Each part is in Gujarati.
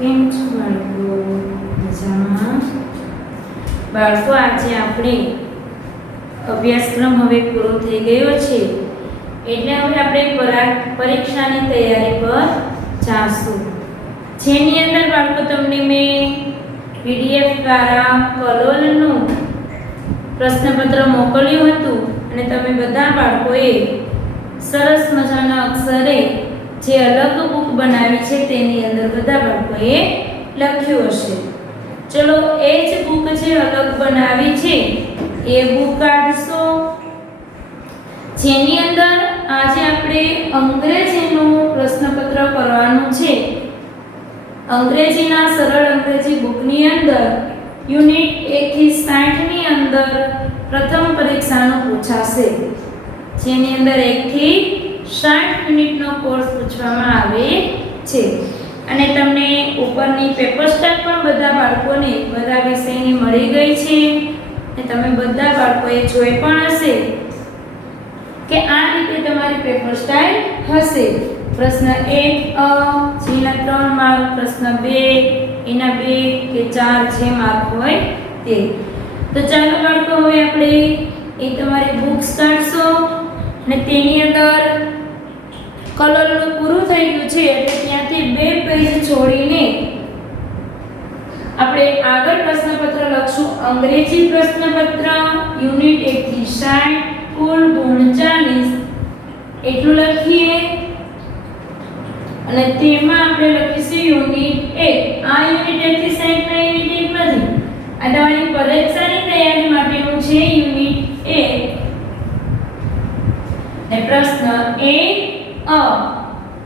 કેમ છો બાળકો? મજામાં? બાળકો, આજે આપણે અભ્યાસક્રમ હવે પૂરો થઈ ગયો છે, એટલે હવે આપણે પરીક્ષાની તૈયારી પર જાશું, જેની અંદર બાળકો તમને મેં પીડીએફ દ્વારા કલોલનું પ્રશ્નપત્ર મોકલ્યું હતું અને તમે બધા બાળકોએ સરસ મજાના અક્ષરે જે અલગ બુક બનાવી છે તેની અંદર બધા બાળકોએ લખ્યું હશે. ચલો, એ જ બુક જે અલગ બનાવી છે એ બુક કાઢશો, જેની અંદર આજે આપણે અંગ્રેજીનું પ્રશ્નપત્ર કરવાનું છે. અંગ્રેજીના સરળ અંગ્રેજી બુકની અંદર યુનિટ 1 થી 60 ની અંદર પ્રથમ પરીક્ષાનું પૂછાશે, જેની અંદર 1 થી 60 મિનિટનો કોર્સ પૂછવામાં આવે છે. અને તમને ઉપરની પેપર સ્ટેપ પણ બધા બાળકોને બધા વિષયની મળી ગઈ છે અને તમે બધા બાળકોએ જોઈ પણ હશે કે આ રીતે તમારી પેપર સ્ટાઇલ હશે. પ્રશ્ન 1 અ જેના 3 માર્ક, પ્રશ્ન 2 એના 2 કે 4 જે માર્ક હોય તે. તો ચાલો બાળકો, હવે આપણે એ તમારી બુક્સ કાઢશો અને તેની અંદર કલરનું પૂરું થઈ ગયું છે એટલે ત્યાંથી 2 પેજ છોડીને આપણે આગળ પ્રશ્નપત્ર લખશું. અંગ્રેજી પ્રશ્નપત્ર યુનિટ 1 થી 60, કુલ ગુણ 40 એટલું લખીએ અને તેમાં આપણે લખીશું યુનિટ 1. આ યુનિટ 1 થી 60 ના યુનિટ 1 નથી, આ તમારી પરીક્ષાની તૈયારી માટેનું છે યુનિટ 1. ને પ્રશ્ન 1 અ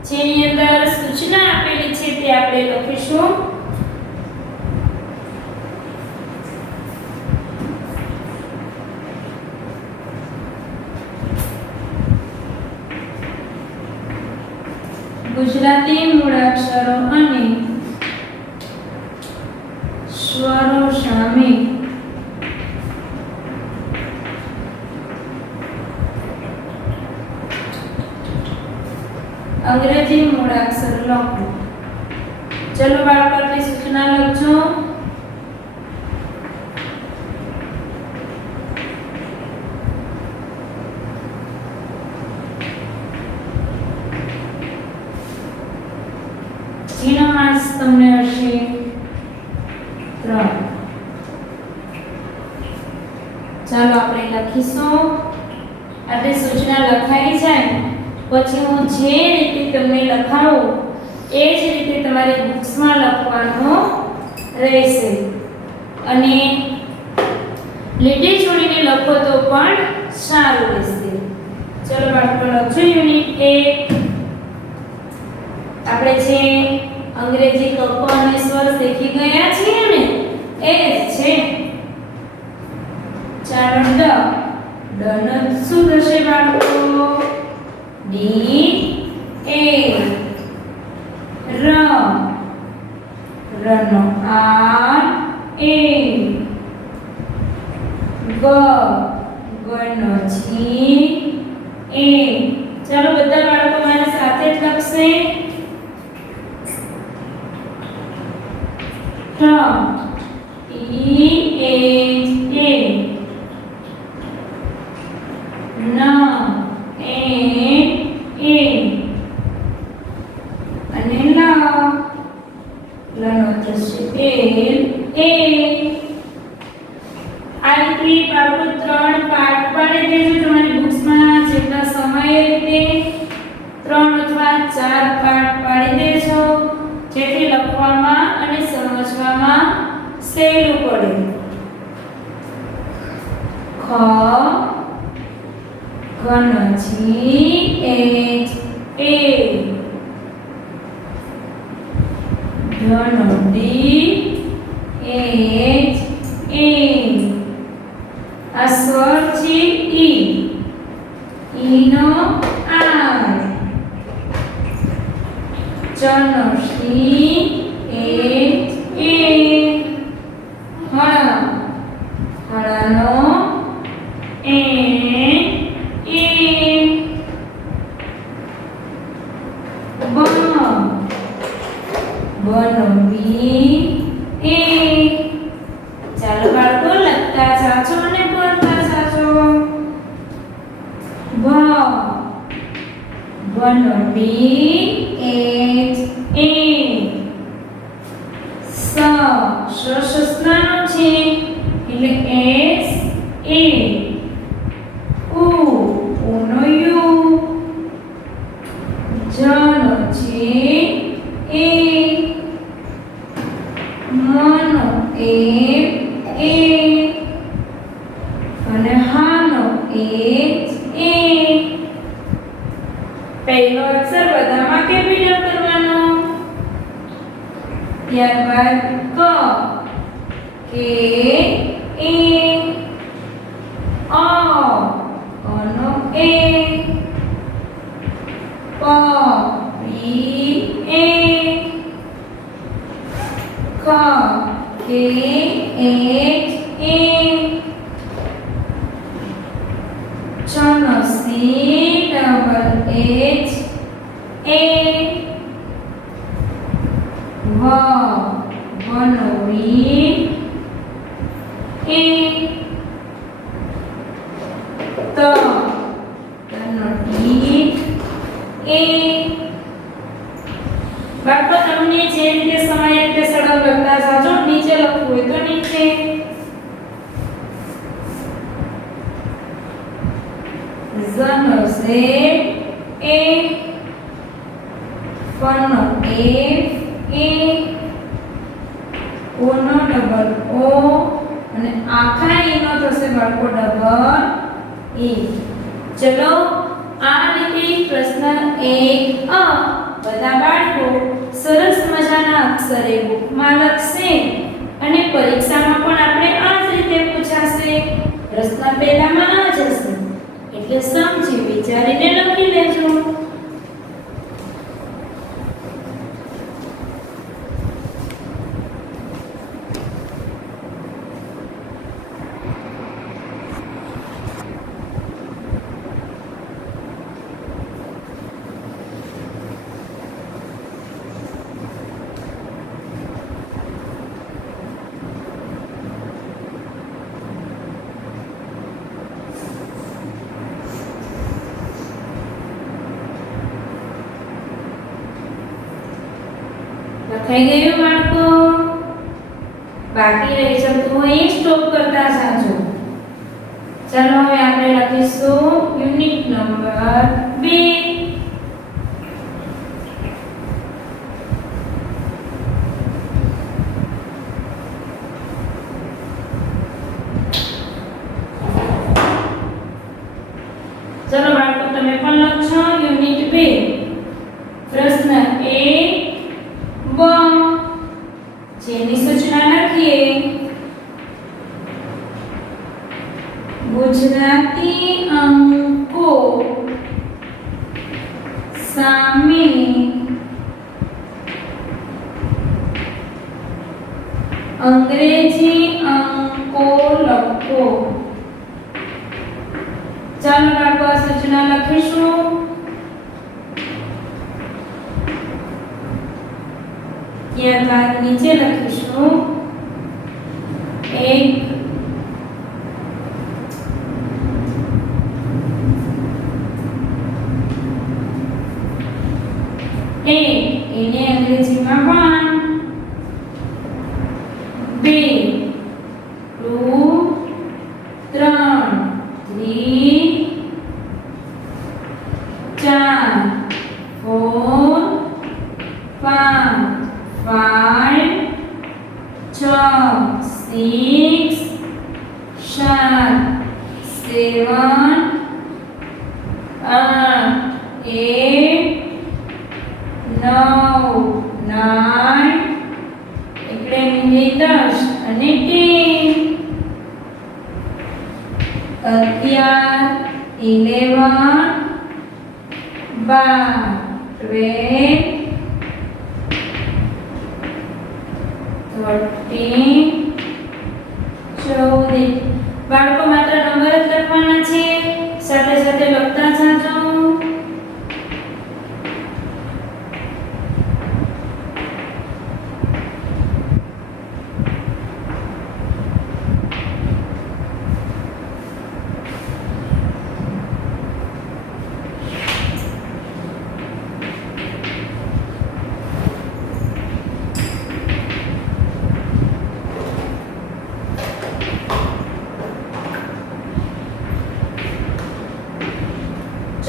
જેની અંદર સૂચના આપેલી છે તે આપણે લખીશું. ગુજરાતી મૂળાક્ષરો અને સ્વરો સામે અંગ્રેજી મૂળાક્ષર લખો. ચલો બાળકો, આટલી સૂચના લખજો. જેનો માર્ક્સ તમને હશે 3. ચાલો આપણે લખીશું. આટલી સૂચના લખાઈ જાય પછી હું જે રીતે તમને લખાવું એ જ રીતે તમારી બુક્સમાં લખવાનું રહેશે અને લીટી છોડીને લખો તો પણ સારું રહેશે. ચલો બાળકો, લખજો યુનિટ 1. આપણે જે અંગ્રેજી કકો અને સ્વર શીખી ગયા છીએ ને એ જ છે. ચાલો, ડ નો શું થશે બાળકો? ડી એ. ર નો આર એ. ગ નો જી એ. ચાલો બધા બાળકો મારા સાથે જ લખશે. ઈ એચ એ. ન એ એ. અને લ નો થશે એલ એ. આ રીતે બાળકો 3 પાઠ પાડી દેજો તમારી બુક્સમાં જેટલા સમય રીતે 3 અથવા 4 પાઠ પાડી દેજો, જેથી લખવામાં અને સમજવામાં સહેલું પડે. ખ નો જી એચ એ. નો ડી એચ એ. આ સ્વર છે ઈ. ઈ નો આર. ચ નો સી એચ એ. હળનો એ એ. બ બનો બી એ ચાલો બાળકો લખતા જાજો અને બોલતા જાજો બનો બી એચ એ સસ્નાનો છે એટલે એસ એ ઉનો યુ જનો છે એ મનો એ અને હાનો એ પહેલો અક્ષર બધામાં કેપિટલ કરવાનો ત્યારબાદ કે એ અનો એ P A K H A ચનો સી ડબલ એચ એ વનો વી એ તનો ટી એ બાળકો તમને જે રીતે સમય રીતે સરળ લખતા જાજો નીચે લખવું હોય તો નીચે ઝનો ઝેડ એ ફનો એ ઓનો ડબલ ઓ અને આખા ઈનો થશે બાળકો ડબલ ઈ ચલો આ રીતે પ્રશ્ન 1 બધા બાળકો સરસ મજાના અક્ષરે બુકમાં લખશે અને પરીક્ષામાં પણ આપણે આ જ રીતે પૂછાશે પ્રશ્ન પહેલામાં આ જ હશે એટલે સમજી વિચારીને લખી લેજો લખાઈ ગયું બાળકો બાકી રહી જતું હોય એ સ્ટોપ કરતા જાજો ચાલો હવે આપણે લખીશું યુનિટ નંબર 2 ચલો બાળકો તમે પણ લખજો યુનિટ 2 પ્રશ્ન 1 જેની સૂચના લખીએ ગુજરાતી અંકો સામે અંગ્રેજી અંકો લખો ચાલો બાળકો આ સૂચના લખીશું ત્યારબાદ નીચે લખીશું 1 એને અંગ્રેજીમાં 1 2 3 બાળકો માત્ર નંબર જ લખવાના છે સાથે સાથે લખતા જાજો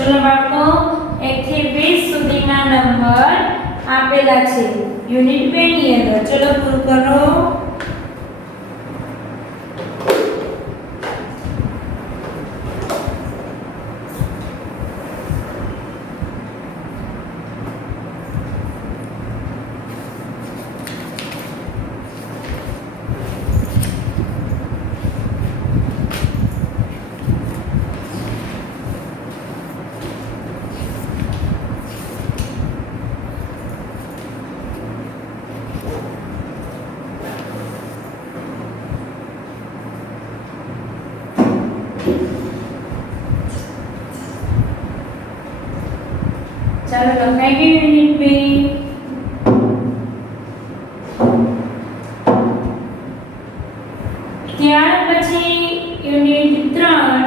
चलो बाळको 1 થી 20 સુધીના નંબર આપેલા છે યુનિટ 2 ની અંદર. ચલો પૂરું કરો. ચાલો લખાઈ ગયું યુનિટ 2. ત્યાર પછી યુનિટ 3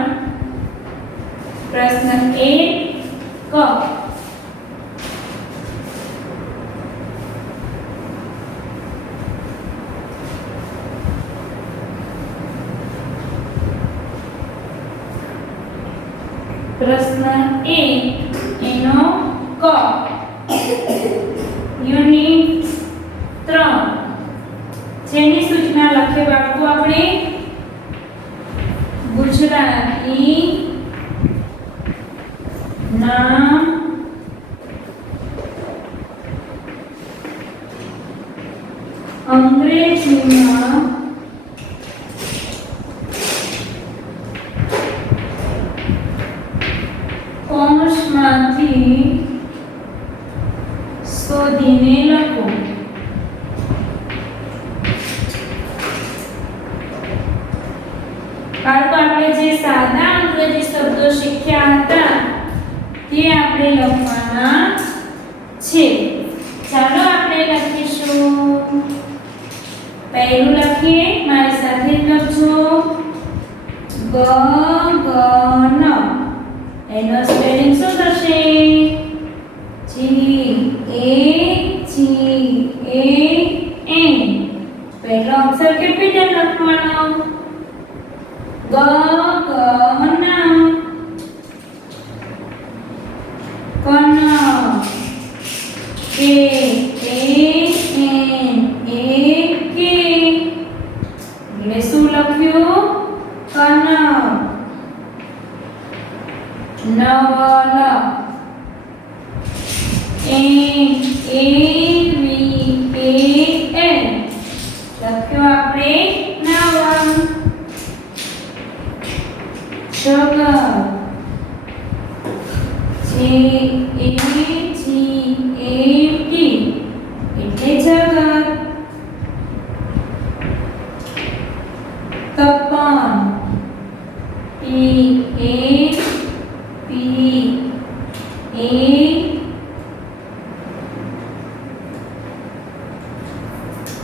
પ્રશ્ન 1 ક. પ્રશ્ન 1 એનો ક. યુનિટ 3 જેની સૂચના લખે બાળકો આપણે ગુજરાતી નામ અંગ્રેજીમાં કૌંસમાંથી શોધીને લખો. બાળકો આપણે જે સાદા અંગ્રેજી શબ્દો શીખ્યા હતા તે આપણે લખવાના છે. ચાલો આપણે લખીશું. પહેલું લખીએ, મારી સાથે જ લખજો. ગગન. એનો સ્પેલિંગ શું થશે? GAGAN. પહેલો અક્ષર કેપિટલ લખવાનો. ગગન. કન. KANAK. એટલે શું લખ્યું? કન. નવલ. NAVAL. લખ્યું આપણે નવમ. જગત. JAGAT. એટલે જગત. તપન.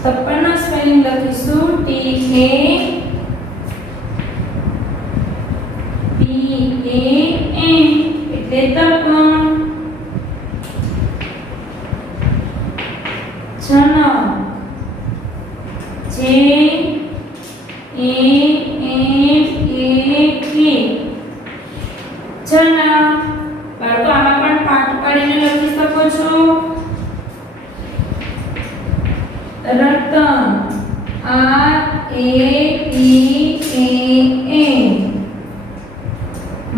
તપનનો સ્પેલિંગ લખીશું TAPAN. એટલે તપન. જનમ. JANAK. જનમ. બાળકો આમાં પણ પાઠ પાડીને લખી શકો છો. રતન. RATAN.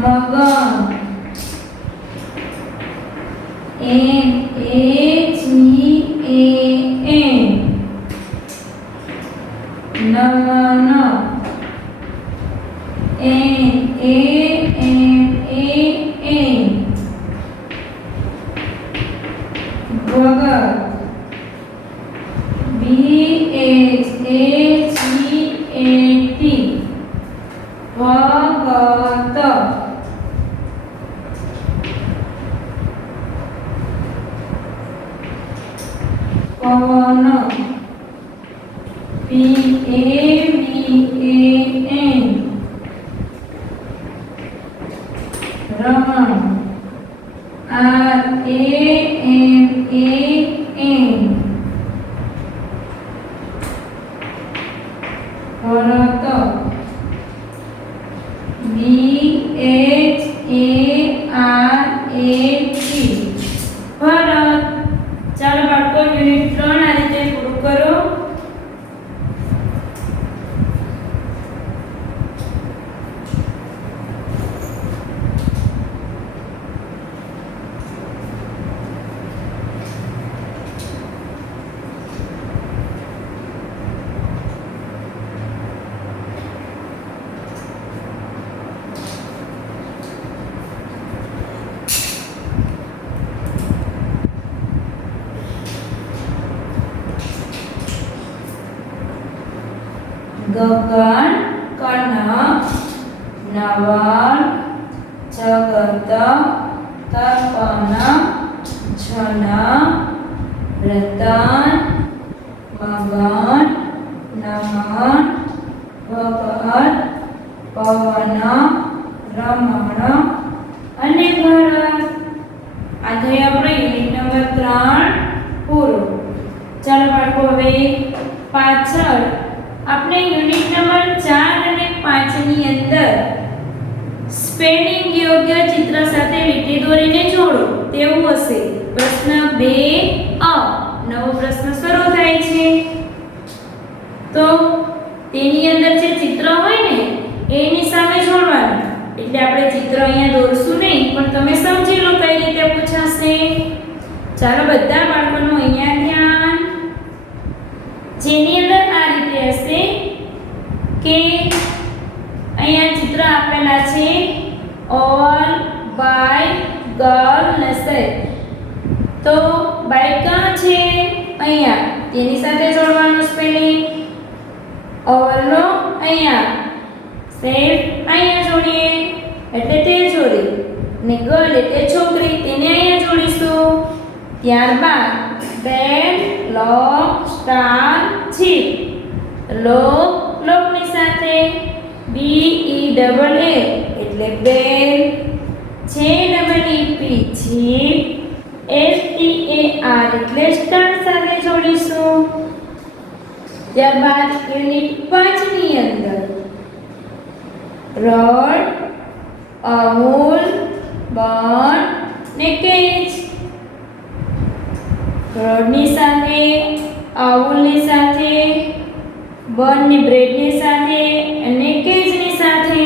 મગન. NAGAN. નવન. NANAN. ભગત. BHAGAT. ભગત. પવન. PAVAN. રમણ. RAMAN. ભરત. BHARAT. ગગન કનક નવલ જગત તર્પણ જન રતન મગન નમન ભગત પવન રમણ અને ભરત. આ થઈ આપણે યુનિટ નંબર 3 પૂરો. ચાલો બાળકો હવે પાછળ આપણે યુનિટ નંબર 4 અને 5 ની અંદર સ્પેલિંગ યોગ્ય ચિત્ર સાથે લીટી દોરીને જોડો તેવું હશે. પ્રશ્ન 2 નવો પ્રશ્ન શરૂ થાય છે. તો તેની અંદર જે ચિત્ર હોય ને એની સામે જોડવાનું. એટલે આપણે ચિત્ર અહીંયા દોરશું નહીં, પણ તમે સમજી લો કઈ રીતે પૂછાશે. ચાલો બધા બાળકોનું અહીંયા ધ્યાન. જેની અંદર આ રીતે હશે કે અહીંયા ચિત્ર આપેલા છે ઓલ બાય ગર્લ નસે. તો બાય ક્યાં છે? અહીંયા. તેની સાથે જોડવાનું સ્પેલિંગ. ઓલ નો અહીંયા, સેફ અહીંયા જોડીએ એટલે તે જોડી, ને ગર્લ એટલે છોકરી તેને અહીંયા જોડીશું. ત્યારબાદ બેલ લોક સ્ટાર જીપ. લોક લોકની સાથે બી ઈ ડબલ એ એટલે બેલ, જે double E P jeep, S T A R એટલે સ્ટાર સાથે જોડીશું. ત્યારબાદ યુનિટ 5 ની અંદર રોડ અમૂલ બન ને કેજ. રોડની સાથે અમૂલની સાથે બનની બ્રેડની સાથે અને કેજની સાથે.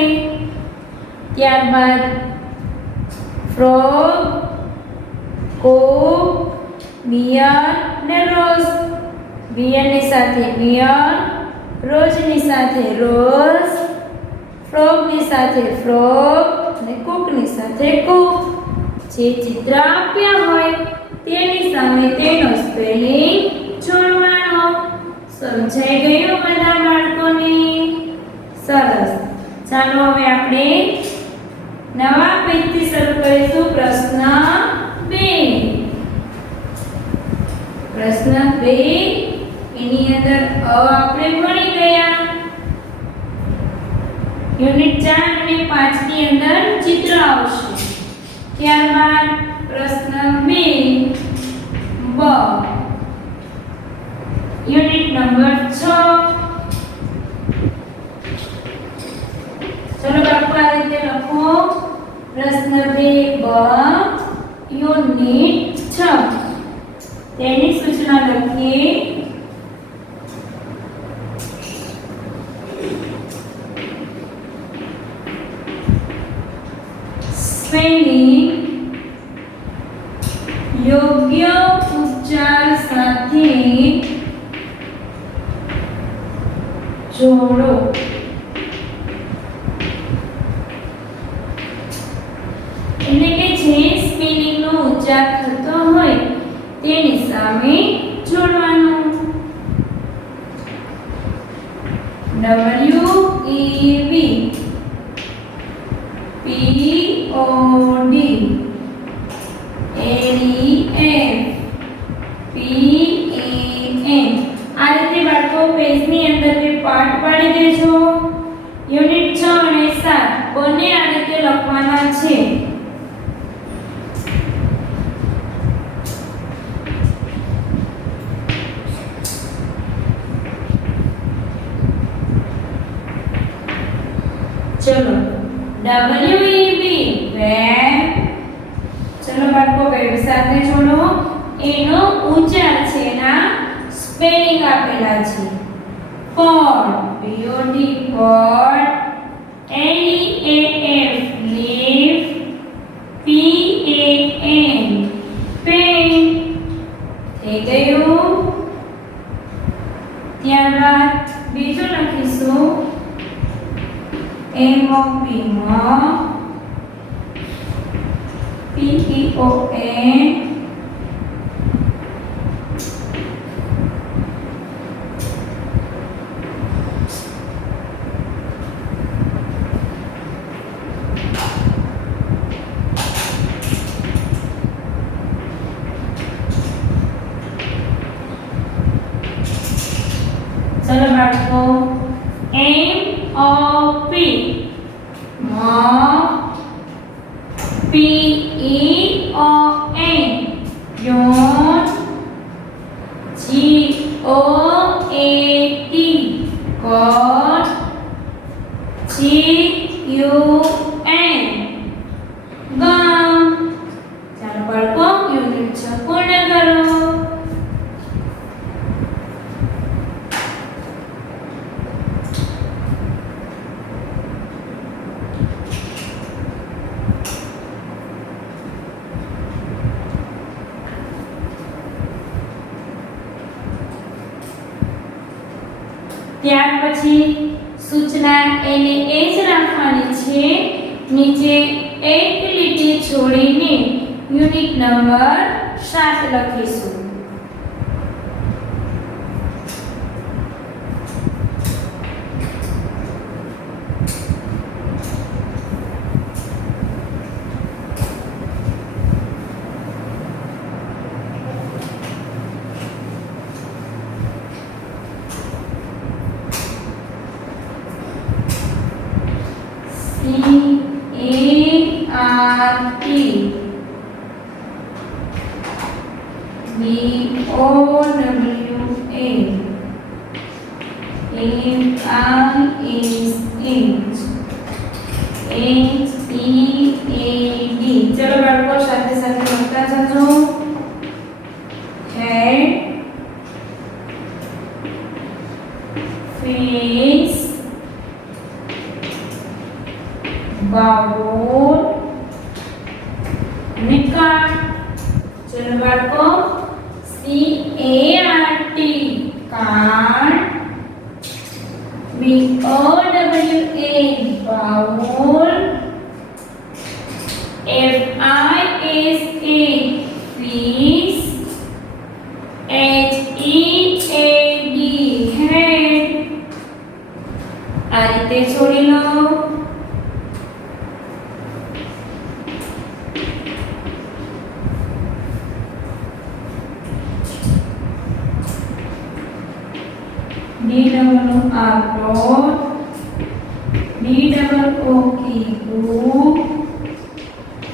ત્યારબાદ ફ્રોગ કોક બિયર ને રોઝ. બિયરની સાથે બિયર, રોઝની સાથે રોઝ, ફ્રોગની સાથે ફ્રોગ અને કુકની સાથે કુક. જે ચિત્ર આપ્યા હોય તેની સામે તેનો સ્પેલિંગ જોડવાનો. સમજાઈ ગયું બધા બાળકોને? સરસ. ચાલો હવે આપણે નવા પેજથી શરૂ કરીશું. પ્રશ્ન 2. પ્રશ્ન 2 એની અંદર આપણે ભણી ગયા. યુનિટ 4 અને 5 ની અંદર ચિત્ર આવશે. ત્યારબાદ પ્રશ્ન 2 બ યુનિટ નંબર 6. ચલો બાળકો આ રીતે લખો. પ્રશ્ન 2 બ યુનિટ 6. તેની સૂચના લખીએ. સ્પેલિંગ યોગ્ય ઉચ્ચાર સાથે જોડો. એટલે કે જે સ્પેલિંગનો ઉચ્ચાર થતો હોય તેની સામે જોડવાનું. WEB POD ADF PEN. આ રીતે બાળકો પેજની અંદર બે પાર્ટ પાડી દેજો. યુનિટ 6 અને 7 બંને આ રીતે લખવાના છે. चलो WEB વેબ. ચલો બાળકો વેબ સાથે જોડો. એનો ઉચ્ચાર છે એના સ્પેલિંગ આપેલા છે. pod POD pod, LEAF leaf, PAN pen. થઈ ગયું. ત્યારબાદ બીજું લખીશું MOP માં PEON चलो बाळको MOP MOP PEON YON GOAT GOAT GUN गम। ચાલો બાળકો યુનિટ 6 પૂર્ણ કરો। ત્યાર પછી સૂચના એને એ જ રાખવાની છે। નીચે એક લીટી છોડીને યુનિટ નંબર 7 લખીશું। चलो बाळको साथे साथे લખતા જજો। head face बाउल निकाट। चलो बाळको CART card BOWL bowl FISA fish HEAD head। आ रीते छोड़ी लो। DOOK book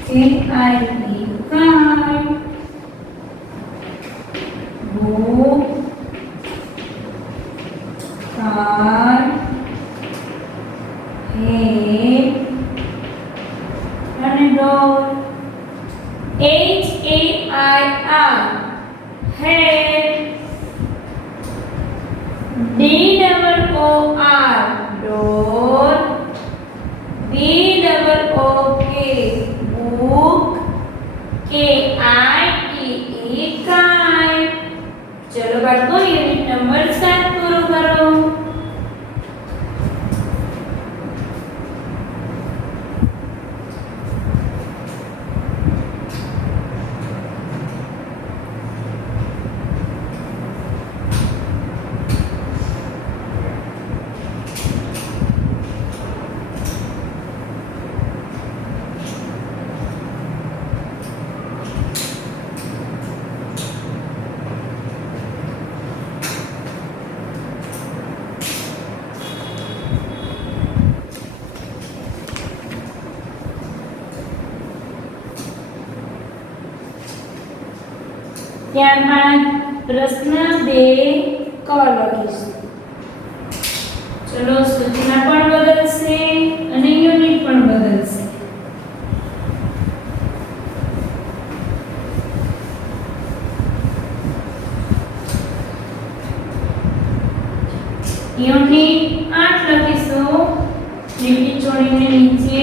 KIT kite book card head and door HAIR head DOOR door BOOK book KITE kite। चलो बाळको युनिट नंबर 7 पूरो करो। ત્યારબાદ પ્રશ્ન 2 ક લખીશું। ચલો સૂચના પણ બદલશે અને યુનિટ પણ બદલશે। યુનિટ 8 લખીશું। લીટી છોડીને નીચે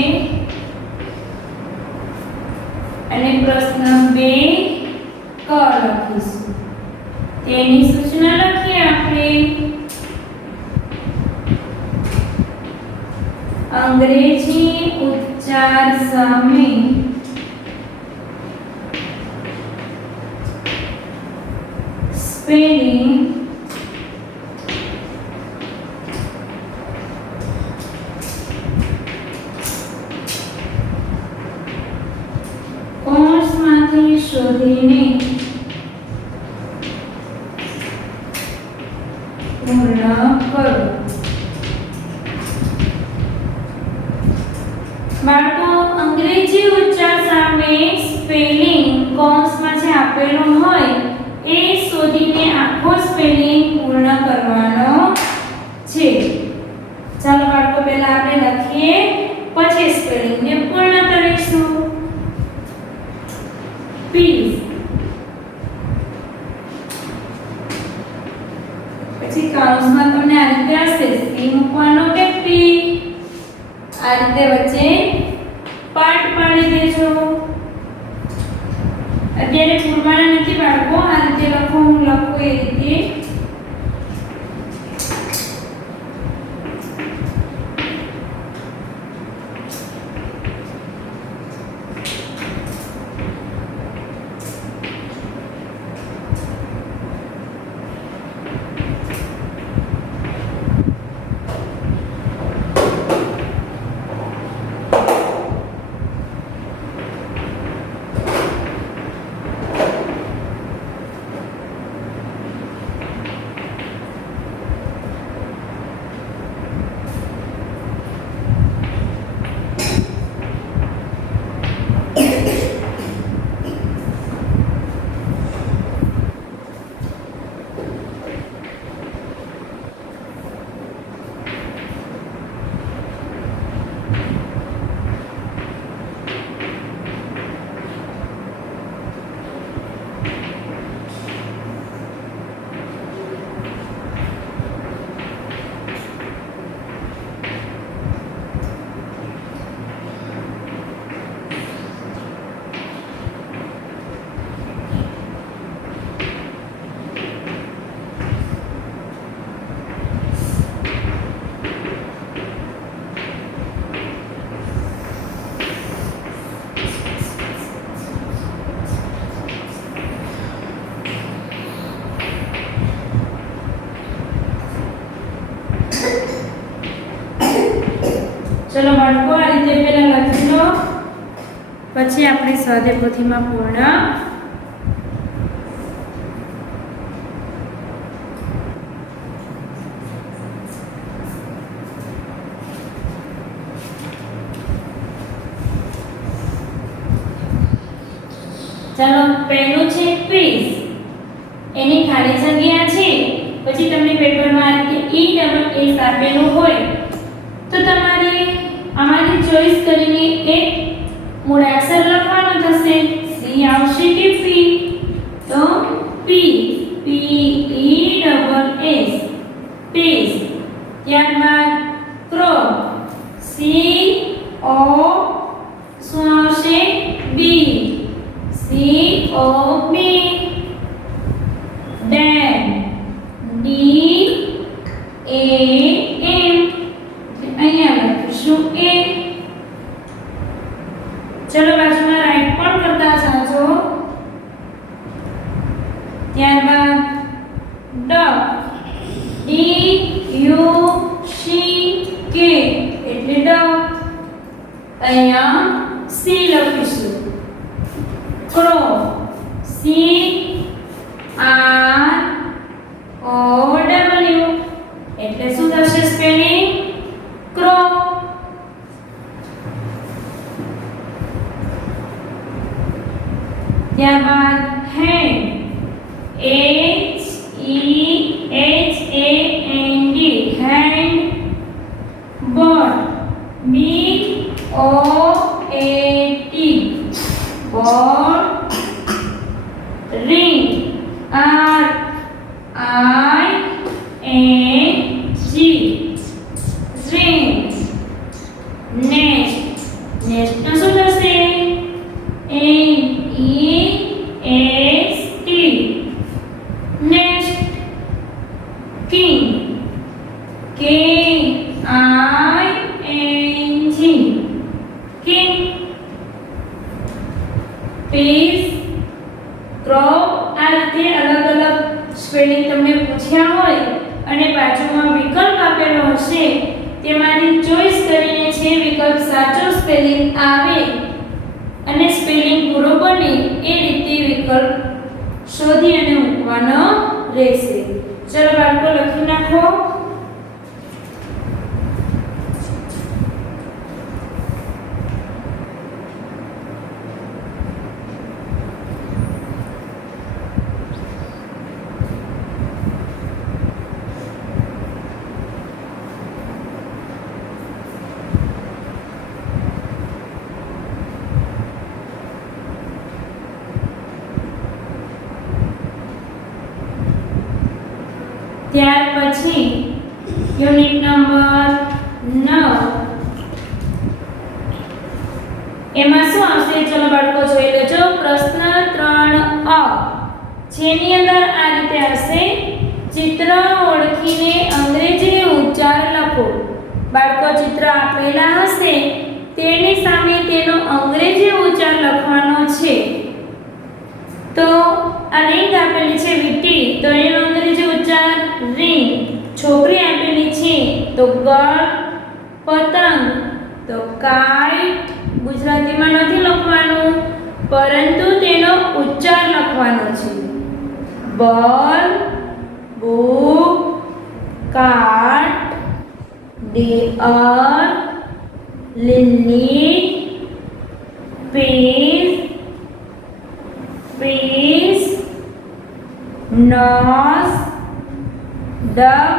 અને પ્રશ્ન 2 ક લખીશું। તેની સૂચના લખીએ આપણે। અંગ્રેજી ઉચ્ચાર સામે સ્પેલિંગ કોષમાંથી શોધીને પૂર્ણ કરો. બાળકો અંગ્રેજી ઉચ્ચાર સામે સ્પેલિંગ કૌંસમાં જે આપેલું હોય એ શોધીને આખો સ્પેલિંગ પૂર્ણ કરવાનો છે. ચાલો બાળકો પહેલા આપણે લખીએ પછી સ્પેલિંગને પૂર્ણ કરીશું. પીસ પછી કૌંસમાં તમને આ રીતે હશે સી મૂકવાનો કે પી. આ રીતે વચ્ચે પાર્ટ પાડી દેજો. અત્યારે પૂરવાના નથી બાળકો, આ રીતે લખો, હું લખું એ રીતે. ચલો બાળકો આ રીતે પહેલા લખી લો, પછી આપણે સ્વાધ્યાય પોથીમાં પૂર્ણ. ચાલો પહેલું છે પીસ, એની ખાલી જગ્યા છે. પછી તમને પેપરમાં આ રીતે ઈ ડબલ એસ આપેલું હોય તો તમારે આમાંથી ચોઈસ કરીને એક મૂળાક્ષર લખવાનો થશે. સી આવશે કે પી? તો પી, પી ઈ ડબલ એસ, પીસ. ત્યારબાદ ક્રો, સી ઓ શું આવશે? બી, સી ઓ બી. ડેમ, ડી એ એમ, અહીંયા લખીશું એ. ચલો બાજુમાં રાઈટ પણ કરતા જાજો. ત્યારબાદ ડક, ડી યુ સી કે એટલે ડક. અહીંયા સી લખીશું. Crow, C R O W એટલે શું થશે સ્પેલિંગ? ક્રો. ત્યારબાદ hand, H E H A N D, hand. Bird, B O A T, bird. ring, r i n g, ring. nest, nest નો શું થશે? n e s t, nest. king, k i n g, king. peas, crop. આ રીતે અલગ અલગ સ્પેલિંગ તમને પૂછ્યા હોય અને બાજુમાં વિકલ્પ આપેલો હશે તેમાંથી ચોઈસ કરીને જે વિકલ્પ સાચો સ્પેલિંગ આવે અને સ્પેલિંગ પૂરો બને એ રીતે વિકલ્પ શોધી અને મૂકવાનો રહેશે. ચલો બાળકો લખી નાખો. રાખો. ત્યાર પછી યુનિટ નંબર 9 એમાં શું આવશે? ચલો બાળકો જોઈ લેજો. પ્રશ્ન 3 જેની અંદર આ રીતે આવશે, ચિત્ર ઓળખીને અંગ્રેજી ઉચ્ચાર લખો. બાળકો ચિત્ર આપેલા હશે તેની સામે તેનો અંગ્રેજી ઉચ્ચાર લખવાનો છે. તો આ રિંગ આપેલી છે વીટી, તો એનો અંગ્રેજી ઉચ્ચાર રિંગ. છોકરી આપેલી છે તો ગર્લ. પતંગ તો કાઇટ. ગુજરાતીમાં નથી લખવાનું પરંતુ તેનો ઉચ્ચાર લખવાનો છે. બોલ, બુક, કાર્ટ, ડિયર, લિલી, piece, fish, nose, duck,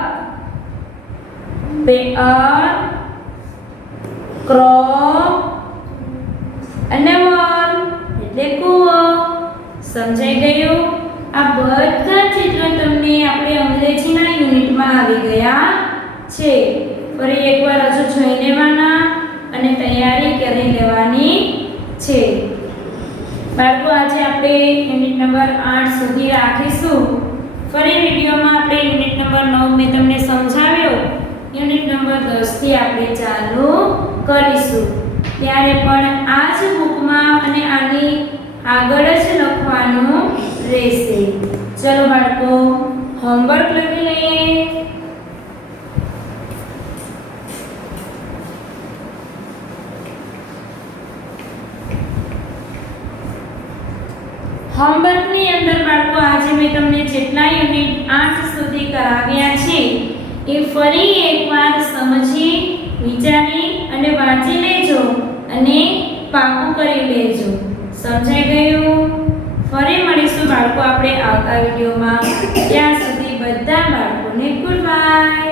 bear, crow અને wall એટલે કૂવો. સમજાઈ ગયું? આ બધા ચિત્ર તમને આપણે અંગ્રેજીના યુનિટમાં આવી ગયા છે. ફરી એકવાર હજુ જોઈ લેવાના અને તૈયારી કરી લેવાની છે. બાળકો આજે આપણે યુનિટ નંબર 8 સુધી રાખીશું. ફરી વિડીયોમાં આપણે યુનિટ નંબર 9 મેં તમને સમજાવ્યો, યુનિટ નંબર 10 થી આપણે ચાલુ કરીશું. ત્યારે પણ આ જ બુકમાં અને આની આગળ જ લખવાનું રહેશે. ચલો બાળકો હોમવર્ક લખી લઈએ. હોમવર્કની અંદર બાળકો આજે મેં તમને જેટલા યુનિટ 8 સુધી કરાવ્યા છે એ ફરી એકવાર સમજી, વિચારી અને વાંચી લેજો અને પાકું કરી લેજો. સમજાઈ ગયું? ફરી મળીશું બાળકો આપણે આવતા વિડીયોમાં. ત્યાં સુધી બધા બાળકોને ગુડ બાય.